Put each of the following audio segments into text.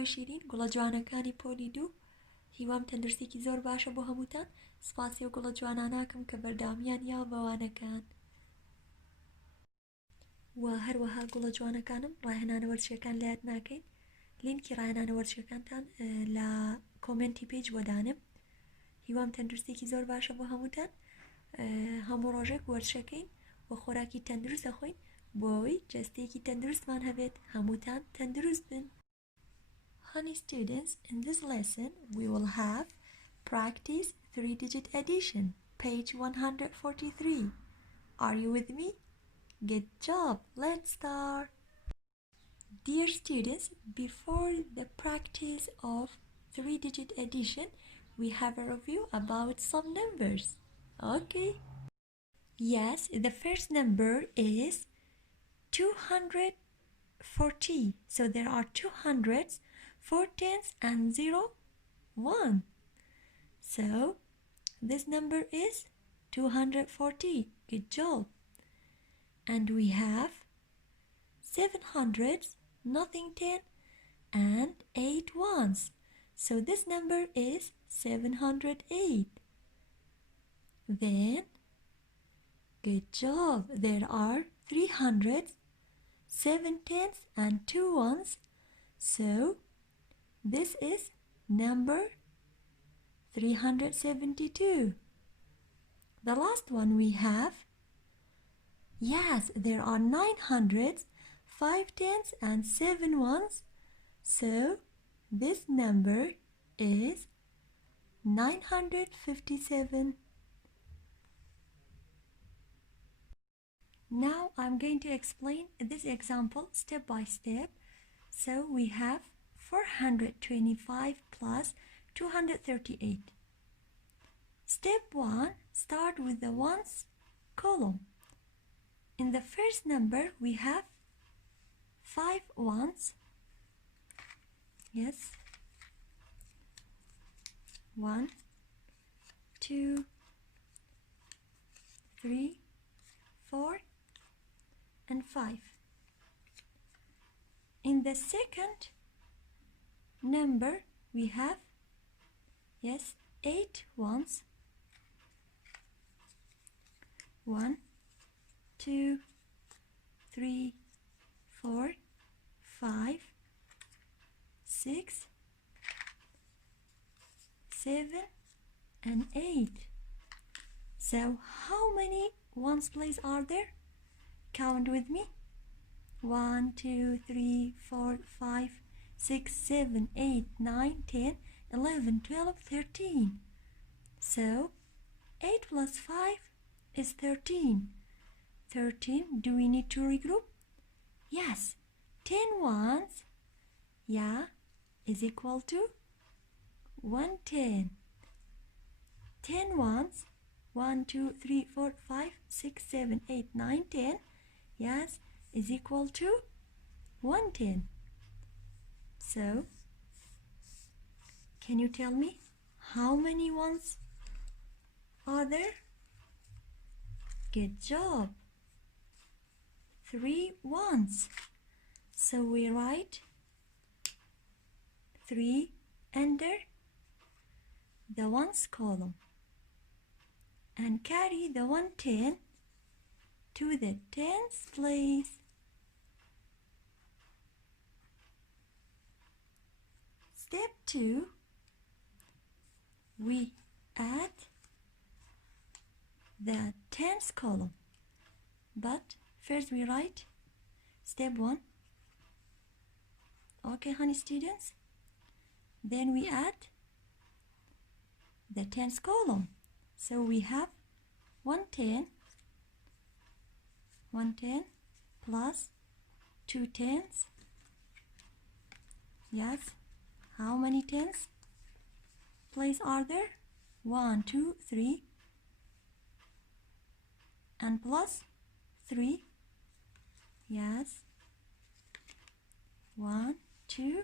گوڵەوە شیرین گوڵە جوانەکانی پۆلی دوو هیوام تەندروستێکی زۆر باشە بۆ هەمووتان سپاسی و گوڵە جواناناکەم کە بەردامیان یا بەوانەکان و هەروەها گوڵە جوانەکانم ڕاهێنانە وەرچیەکان لایەت ناکەین لینکی ڕاهێنانە وەرچیەکانتان لە کۆمنتی پیج وەدانم هیوام تەندروستێکی زۆر باشە بۆ هەمووتان هەموو ڕۆژێک وەرچەکەین و خۆراکی تەندروست دەخۆین بۆ ئەوەی جەستێکی تەندروستمان هەبێت هەمووتان تەندروست بن. Honey students, in this lesson we will have practice 3-digit addition, page 143. Are you with me? Good job. Let's start. Dear students, before the practice of 3-digit addition, we have a review about some numbers. Okay. Yes, the first number is 240. So there are 200s, 4 tens and 0 1. So this number is 240. Good job. And we have 700s, nothing 10 and 8 ones. So this number is 708. Then good job. There are 300s, 7 tens and 2 ones. So this is number 372. The last one we have, yes, there are 900s, 5 tens and 7 ones. So this number is 957. Now I'm going to explain this example step by step. So we have 425 plus 238. Step 1, start with the ones column. In the first number we have 5 ones. Yes. 1, 2, 3, 4 and 5. In the second number we have, yes, 8 ones. 1, 2, 3, 4, 5, 6, 7 and 8. So how many ones please are there? Count with me. 1, 2, 3, 4, 5, 6, 7, 8, 9, 10, 11, 12, 13. So 8 plus 5 is 13. 13, do we need to regroup? Yes. 10 ones, yeah, is equal to 110. 10 ones, 1, 2, 3, 4, 5, 6, 7, 8, 9, 10, yes, is equal to 110. So, can you tell me how many ones are there? Good job. 3 ones. So we write 3 under the ones column and carry the 110 to the tens place. Step 2, we add the tens column, but first we write step 1. Okay, honey students, then we add the tens column. So we have 110 plus 2 tens. Yes, how many tens place are there? 1, 2, 3 and plus 3. Yes, 1, 2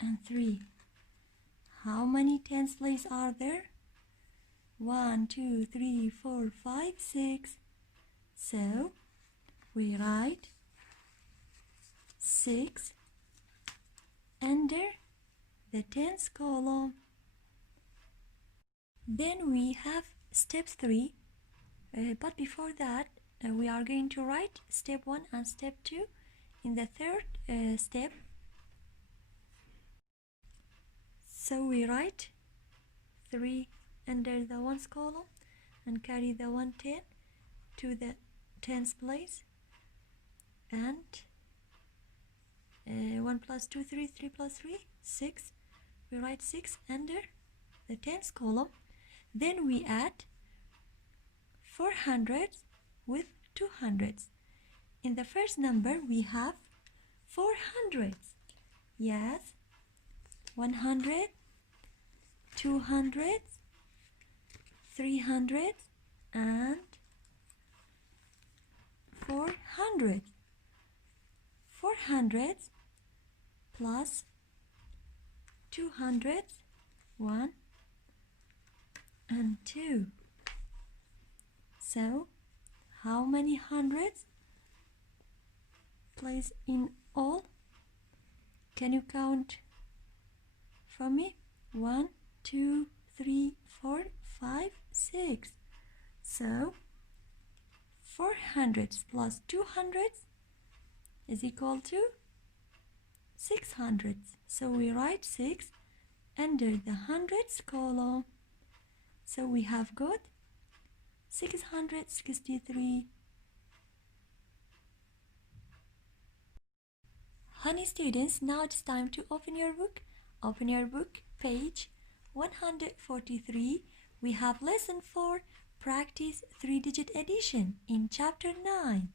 and 3. How many tens place are there? 1, 2, 3, 4, 5, 6. So we write 6 under the tens column. Then we have step 3, but before that we are going to write step 1 and step 2 in the third step. So we write 3 under the ones column and carry the 110 to the tens place, and 1 plus 2, 3, 3 plus 3, 6. We write 6 under the tens column. Then we add 400s with 200s. In the first number we have 400s. Yes, 100, 200, 300 and 400. 400 plus 200, 1 and 2. So how many hundreds place in all? Can you count for me? 1, 2, 3, 4, 5, 6. So 400s plus 200s is equal to 600s. So we write 6 under the hundreds column. So we have got 663. Honey students, now it's time to open your book. Open your book, page 143. We have lesson 4, practice 3-digit addition in chapter 9.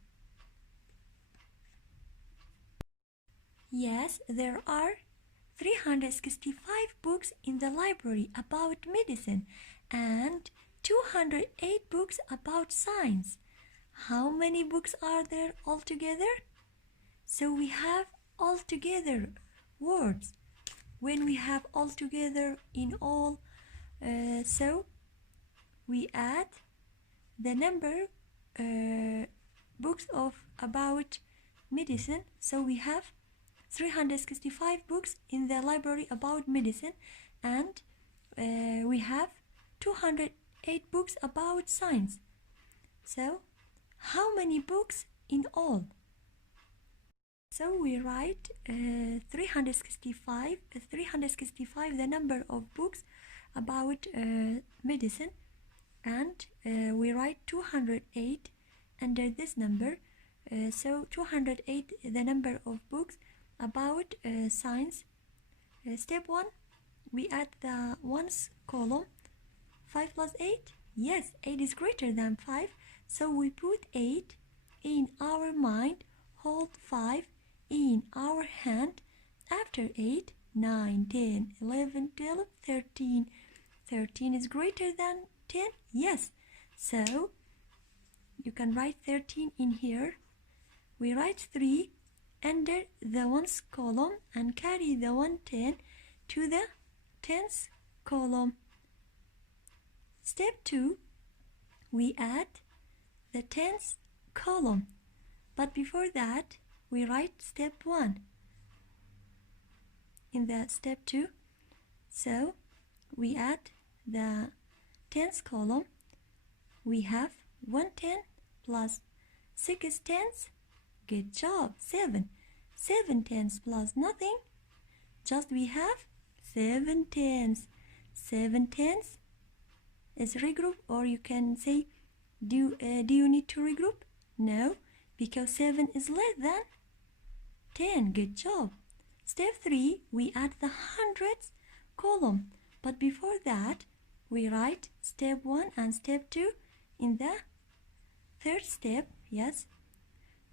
Yes, there are 365 books in the library about medicine and 208 books about science. How many books are there altogether? So we have altogether words. When we have altogether in all, so we add the number books of about medicine. So we have 365 books in the library about medicine, and we have 208 books about science. So how many books in all? So we write 365, the number of books about medicine, and we write 208 under this number. So 208 the number of books about science. Step 1, we add the ones column. 5 plus 8? Yes, 8 is greater than 5. So we put 8 in our mind, hold 5 in our hand. After 8, 9, 10, 11, 12, 13. 13 is greater than 10? Yes. So you can write 13 in here. We write 3 under the ones column and carry the 110 to the tens column. Step 2, we add the tens column, but before that we write step 1 in the step 2. So we add the tens column. We have 110 plus 6 tens. Good job. 7. 7 tens plus nothing. Just we have 7 tens. 7 tens is regroup, or you can say, do you need to regroup? No, because 7 is less than 10. Good job. Step 3, we add the hundreds column, but before that we write step 1 and step 2 in the third step. Yes,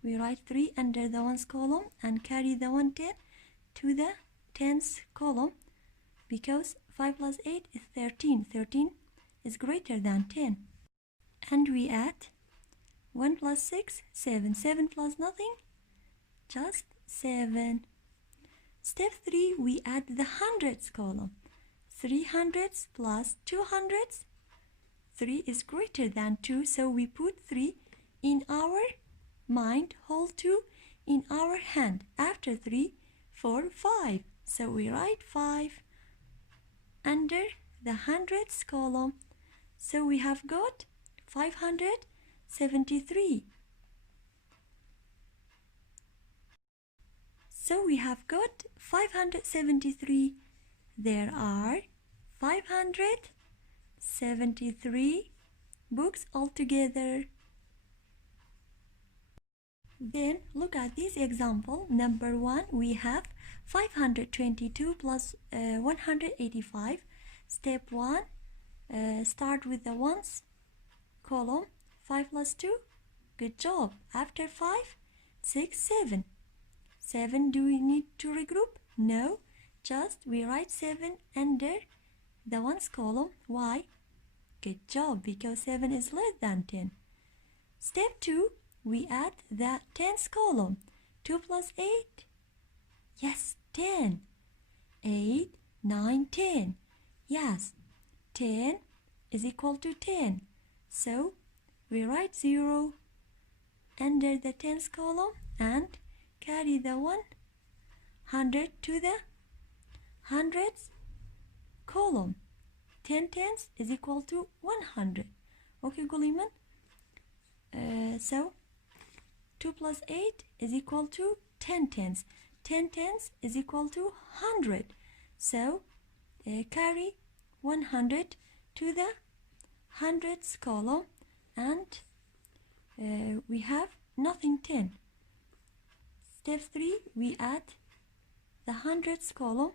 we write 3 under the ones column and carry the 110 to the tens column, because 5 plus 8 is 13. 13 is greater than 10. And we add 1 plus 6, 7. 7 plus nothing, just 7. Step 3, we add the hundreds column. 300s plus 200s. 3 is greater than 2, so we put 3 in our mind, hold 2 in our hand. After 3, 4, 5. So we write 5 under the hundredths column. So we have got 573. So we have got 573. There are 573 books altogether. Then look at this example. Number 1, we have 522 plus 185. Step 1, start with the ones column. 5 plus 2. Good job. After 5, 6, 7. 7, do we need to regroup? No. Just we write 7 under the ones column. Why? Good job, because 7 is less than 10. Step 2, we add the tens column. 2 plus 8. Yes, 10. 8, 9, 10. Yes, 10 is equal to 10. So we write 0 under the tens column and carry the 100 to the hundredths column. 10 tens is equal to 100. Okay, Guliman? So 2 plus 8 is equal to 10 tens. 10 tens is equal to 100. So carry 100 to the hundredths column and we have nothing 10. Step 3, we add the hundredths column.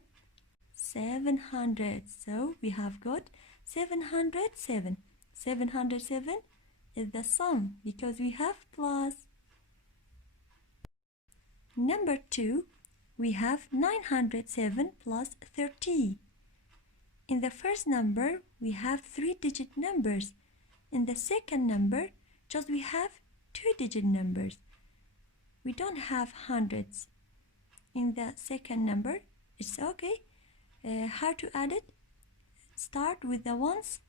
700. So we have got 707. 707 is the sum because we have plus. Number 2, we have 907 plus 30. In the first number, we have 3-digit numbers. In the second number, just we have 2-digit numbers. We don't have hundreds. In the second number, it's okay. How to add it? Start with the ones.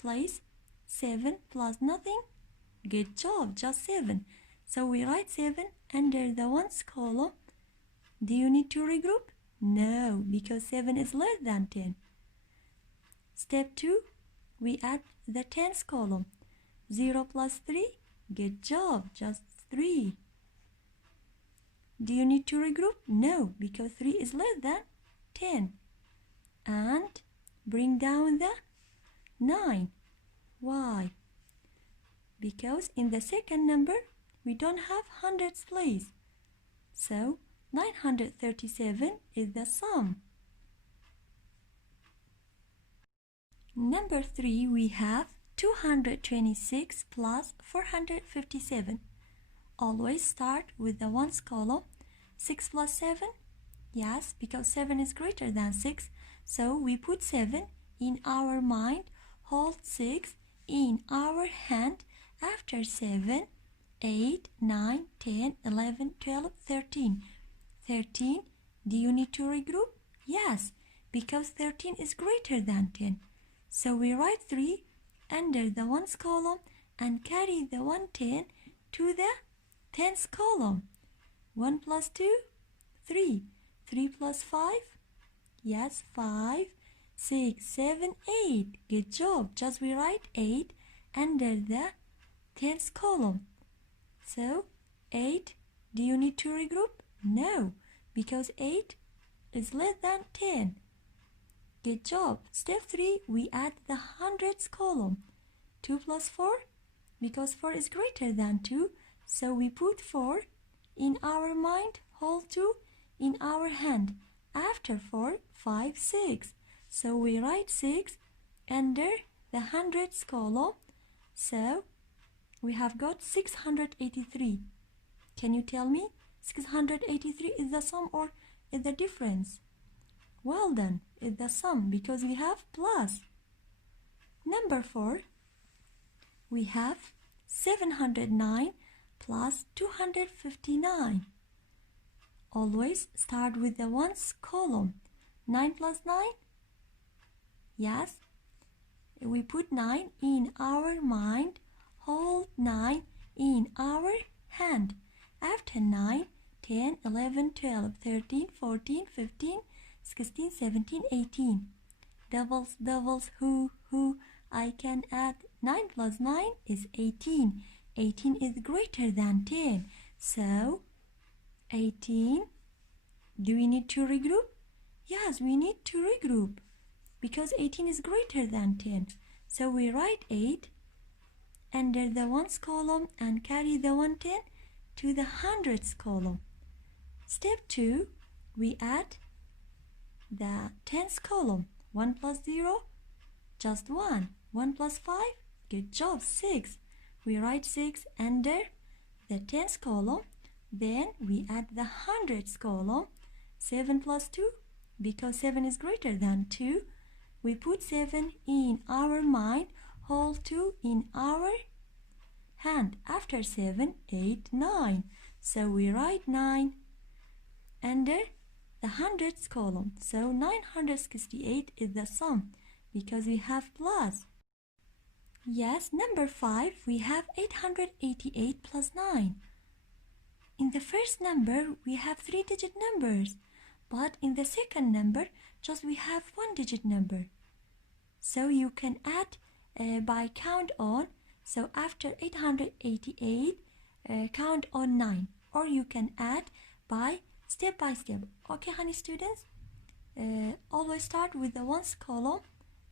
Place 7 plus nothing. Good job, just 7. So we write 7 under the ones column. Do you need to regroup? No, because 7 is less than 10. Step 2, we add the tens column. 0 plus 3. Good job, just 3. Do you need to regroup? No, because 3 is less than 10. And bring down the 9. Why? Because in the second number, we don't have hundredths place. So 937 is the sum. Number 3, we have 226 plus 457. Always start with the ones column. 6 plus 7. Yes, because 7 is greater than 6. So we put 7 in our mind. Hold 6 in our hand. After 7, 8, 9, 10, 11, 12, 13. 13, do you need to regroup? Yes, because 13 is greater than 10. So we write 3 under the ones column and carry the 110 to the tens column. 1 plus 2, 3. 3 plus 5, yes, 5. 6, 7, 8. Good job. Just we write 8 under the tens column. So 8, do you need to regroup? No, because 8 is less than 10. Good job. Step 3, we add the hundredths column. 2 plus 4, because 4 is greater than 2. So we put 4 in our mind, hold 2 in our hand. After 4, 5, 6. So we write 6 under the hundredths column. So we have got 683. Can you tell me 683 is the sum or is the difference? Well done, it's the sum because we have plus. Number 4, we have 709 plus 259. Always start with the ones column. 9 plus 9. Yes, we put 9 in our mind, hold 9 in our hand. After 9, 10, 11, 12, 13, 14, 15, 16, 17, 18. Doubles, doubles, who, I can add 9 plus 9 is 18. 18 is greater than 10. So, 18, do we need to regroup? Yes, we need to regroup because 18 is greater than 10. So we write 8 under the ones column and carry the 110 to the hundreds column. Step 2, we add the tens column. 1 plus 0, just 1. 1 plus 5, good job, 6. We write 6 under the tens column. Then we add the hundreds column. 7 plus 2, because 7 is greater than 2. We put 7 in our mind, hold 2 in our hand. After 7, 8, 9. So we write 9 under the hundreds column. So 968 is the sum because we have plus. Yes, number 5, we have 888 plus 9. In the first number, we have 3-digit numbers. But in the second number, just we have 1-digit number. So you can add by count on. So after 888, count on 9. Or you can add by step. Okay, honey students? Always start with the ones column.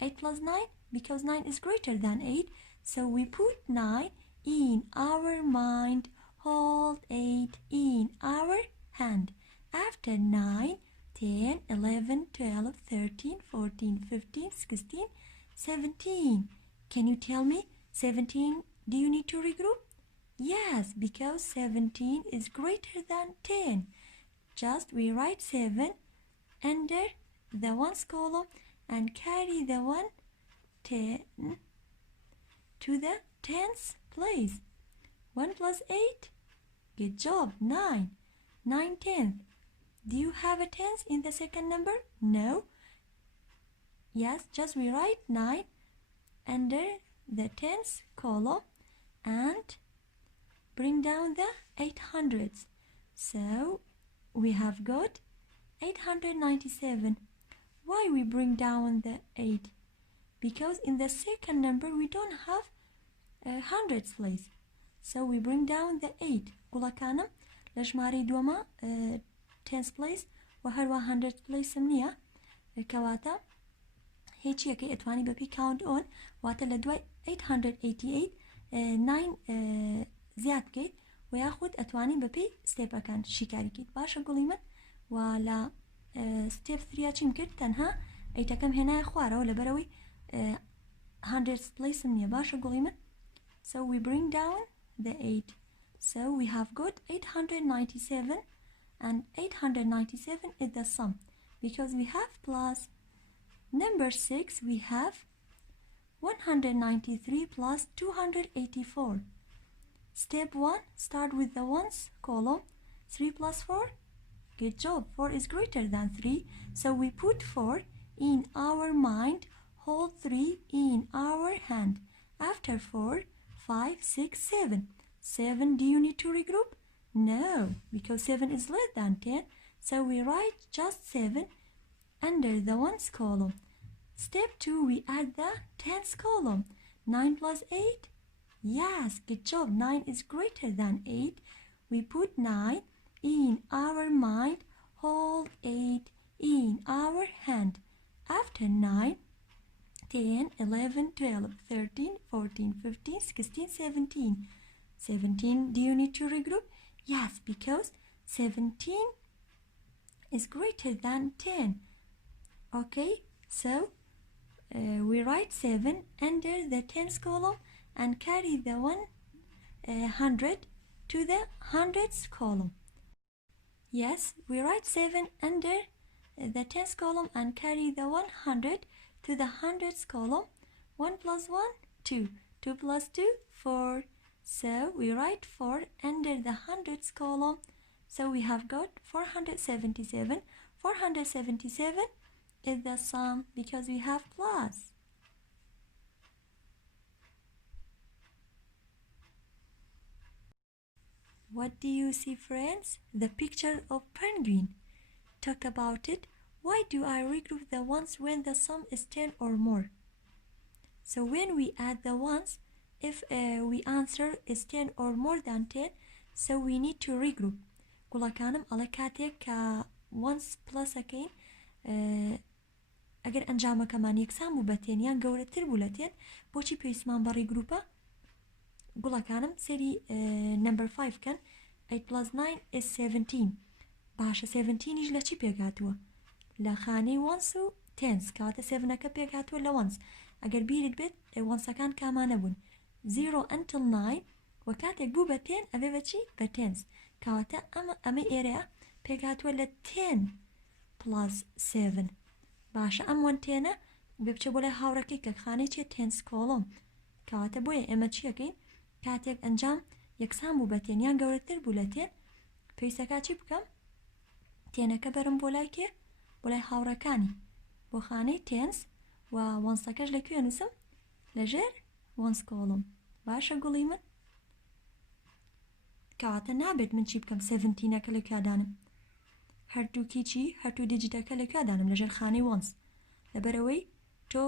8 plus 9, because 9 is greater than 8. So we put 9 in our mind. Hold 8 in our hand. After 9, 10, 11, 12, 13, 14, 15, 16, 17. Can you tell me 17? Do you need to regroup? Yes, because 17 is greater than 10. Just we write 7 under the ones column and carry the 1 10 to the tens place. 1 plus 8. Good job. 9. 9 tenths. Do you have a tens in the second number? No. Yes, just we write 9 under the tens column and bring down the 800s. So we have got 897. Why we bring down the 8? Because in the second number we don't have a hundreds place. So we bring down the 8. قوڵەکانم لە ژمارەی دووەمە tens place و هەروە 100 place نییە کەواتە هیچ یەکەی ئەتوانی بەپی count on واتە لە دوای 888 9 زیاد بکەیت و یاخود ئەتوانی بەپی ستێپەکان شیکاری بکەیت. باشە گوڵی من و لە ستێپ 3 چیم کرد تەنها 8ەکەم هێنایە خوارەوە لەبەرەوەی 100 place نییە. باشە گوڵی من. So we bring down the 8. So we have got 897 and 897 is the sum because we have plus. Number 6, we have 193 plus 284. Step 1, start with the ones column. 3 plus 4. Good job. 4 is greater than 3. So we put 4 in our mind, hold 3 in our hand. After 4, 5, 6, 7. 7, do you need to regroup? No, because 7 is less than 10. So we write just 7 under the ones column. Step 2, we add the tens column. 9 plus 8. Yes, good job. 9 is greater than 8. We put 9 in our mind, hold 8 in our hand. After 9, 10, 11, 12, 13, 14, 15, 16, 17. 17, do you need to regroup? Yes, because 17 is greater than 10. Okay, so we write 7 under the tens column and carry the 100 to the hundreds column. Yes, we write 7 under the tens column and carry the 100 to the hundreds column. 1 plus 1, 2. 2 plus 2, 4. So we write 4 under the hundreds column. So we have got 477. 477 is the sum because we have plus. What do you see, friends? The picture of penguin. Talk about it. why do I regroup the ones when the sum is 10 or more? So when we add the ones, if we answer is 10 or more than 10, so we need to regroup. گوڵەکانم ئەڵێ کاتێک کە once plus ئەەکەین ئەگەر ئەنجامەکەمان یەکسان بوو بە 10 یان گەورەتر بوو لە 10 بۆچی پێویستمان بە ریگروپە؟ گوڵەکانم سەری number 5 کەن 8 plus 9 is 17. باشە 17 لە چی پێکاتووە؟ لە خانەی once و tens کاتە 7ەکە پێکاتووە لە once. ئەگەر بیرت بێت onceەکان کامانە بوون 0 until 9 و کاتێک بوو بە 10 ئەبێ بەچی بە tens کاتە ئەمە ئێرەیە پێکاتووە لە 10 plus 7. باشە ئەم وەن تێنە بێ بچێ بۆ لای هاوڕەکەی کە خانەی چێ tens column کاتە بۆیە ئێمە چیەکەین کاتێک ئەنجام یەکسان بوو بە 10 یان گەورەتر بوو لە 10 پێویستەکە چی بکەم؟ تێنەکە بەرم بۆ لای کێ؟ بۆ لای هاوڕەکانی بۆ خانەی tens و وانسەکەش لەکوێ نووسم؟ لەژێر once column. باشە گوڵی من؟ کەواتە نابێت من چی بکەم 17ەکە لەکوێدانم؟ هەردووکی چی؟ هەردوو دیجیتەکە لەکوێدانم؟ لەژێر خانەی once. لەبەرەوەی تۆ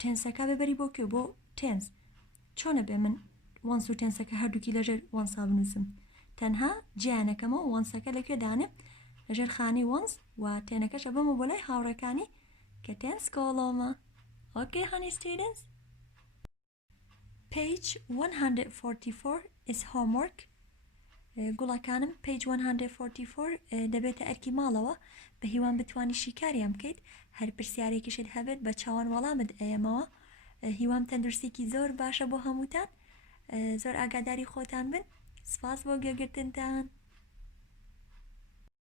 تێنسەکە ببەری بۆ کوێ؟ بۆ tens. چۆنە بێ من once و تێنسەکە هەردووکی لەژێر once بنووسم؟ تەنها جیانەکەمەوە onceەکە لەکوێدانێ؟ لەژێر خانەی once و تێنەکەشە بمە بۆ لای هاوڕەکانی کە tens column. Okay, honey students? Page 144 is homework. گوڵەکانم page 144 دەبێتە ئەرکی ماڵەوە بە هیوان بتوانی شیکاریان بکەیت هەر پرسیارێکیشت هەبێت بە چاوان وەڵامت ئەیەمەوە هیوام تەندروستێکی زۆر باشە بۆ هەمووتان زۆر ئاگاداری خۆتان بن سپاس بۆ گوێگرتنتان